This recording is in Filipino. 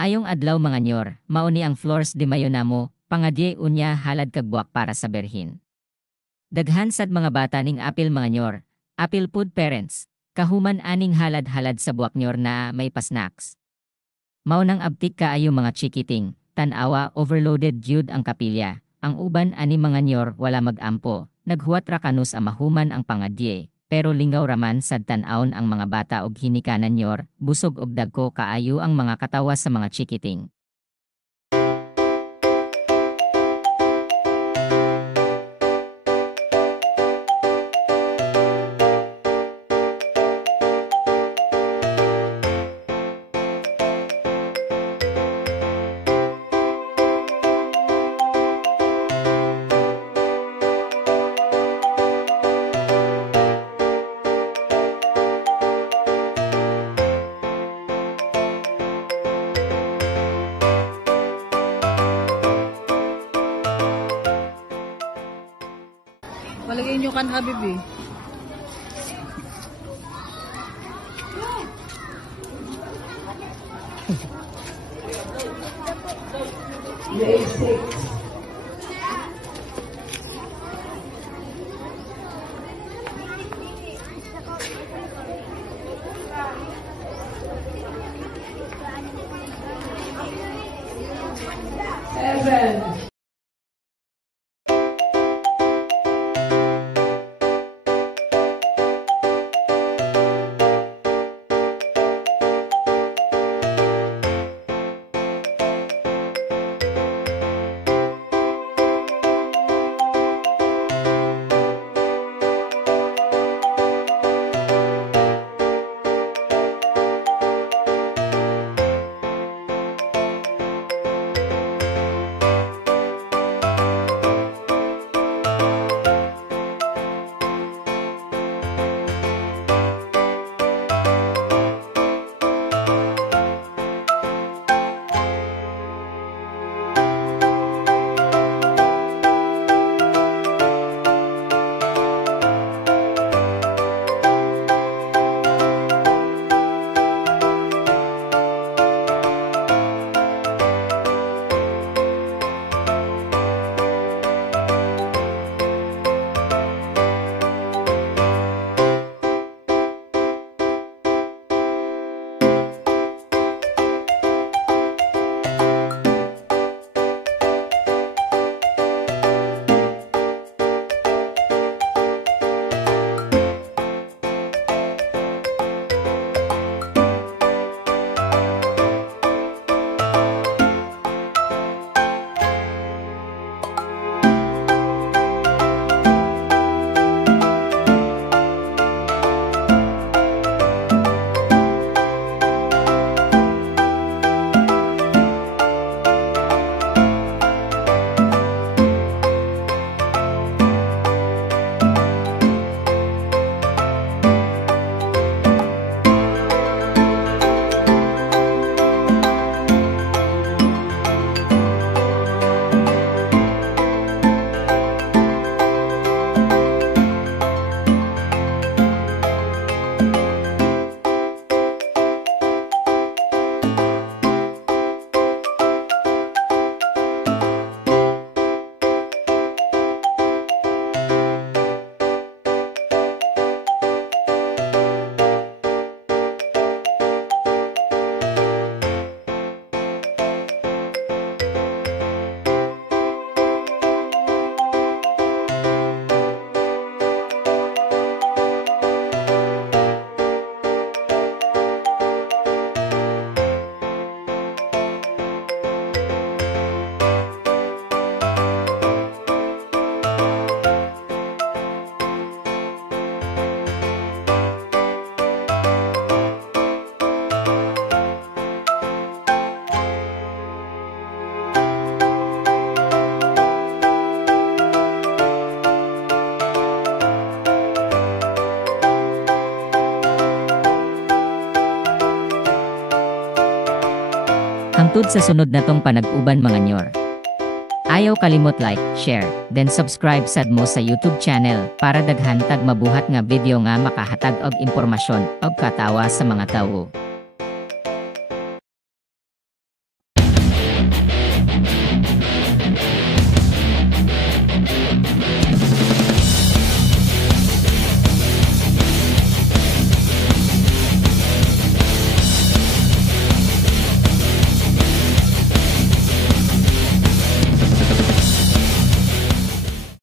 Maayong adlaw mga nyor, mauni ang Flores de Mayo namo, pangadye unya halad kagbuak para sa berhin. Daghan sad mga bata ning apil mga nyor, apil food parents, kahuman aning halad-halad sa buwak nyor na may pasnacks. Maunang abtik kaayo mga chikiting, tanawa overloaded jud ang kapilya, ang uban ani mga nyor wala magampo, naghuwat ra kanus amahuman ang pangadye. Pero lingaw raman sad tan-awon ang mga bata og hinikanan nyor, busog og dagko kaayo ang mga katawa sa mga chikiting. Palagay nyo kan Habibi. Seven. Hangtod sa sunod natong panag-uban mga nyor. Ayaw kalimot like, share, then subscribe sad mo sa YouTube channel para daghan tag mabuhat nga video nga makahatag og impormasyon og katawa sa mga tawo.